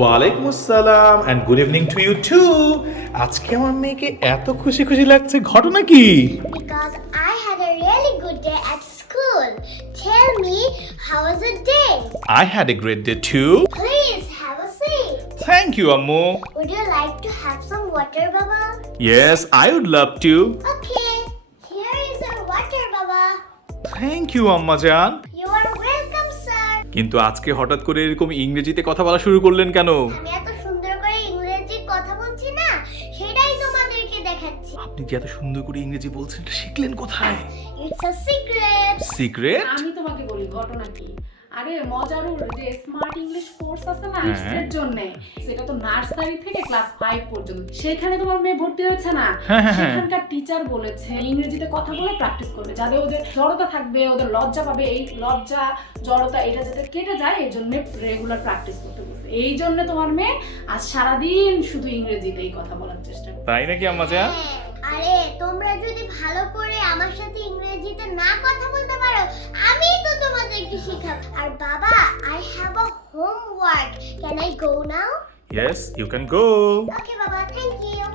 ওয়ালাইকুম আসসালাম and good evening to you too. আজকে আমার মেয়েকে এত খুশি খুশি লাগছে, ঘটনা কি? Because I had a really good day at school. Tell me, how was the day? I had a great day too. Please have a seat. Thank you, Ammu. Would you like to have some water, Baba? Yes, I would love to. Okay, here is your water, Baba. Thank you, আম্মা জান। You are welcome, sir. কিন্তু আজকে হঠাৎ করে এরকম ইংরেজিতে কথা বলা শুরু করলেন কেন? আমি এত সুন্দর করে ইংরেজি কথা বলছি না, সেটাই তোমাদেরকে দেখাচ্ছি। আপনি যে এত সুন্দর করে ইংরেজি বলছেন এটা শিখলেন কোথায়? It's a secret. সিক্রেট? আমি তোমাকে বলি ঘটনা কি। আরে মজারুর যে স্মার্ট ইংলিশ কোর্স আছে না হ্যাঁ। এর জন্য, সেটা তো নার্সারি থেকে ক্লাস 5 পর্যন্ত সেখানে তোমার মেয়ে ভর্তি হয়েছে না। হ্যাঁ, হ্যাঁ, হ্যাঁ। সেখানকার টিচার বলেছে ইংরেজিতে কথা বলে প্র্যাকটিস করবে, যাতে ওদের জড়তা থাকবে, ওদের লজ্জা পাবে, এই লজ্জা জড়তা এটা যাতে কেটে যায় এই জন্য রেগুলার প্র্যাকটিস করতে বলছে। এই জন্য তোমার মেয়ে আজ সারাদিন শুধু ইংরেজিতেই কথা বলার চেষ্টা করে। তাই নাকি আম্মা জান? হ্যাঁ, আরে তোমরা যদি ভালো করে আমার সাথে ইংরেজিতে না কথা বলতে পারো, আমি তো তোমাদেরকে শেখাবো। আর বাবা, I have a homework. Can I go now? Yes, you can go. Okay, Baba, thank you.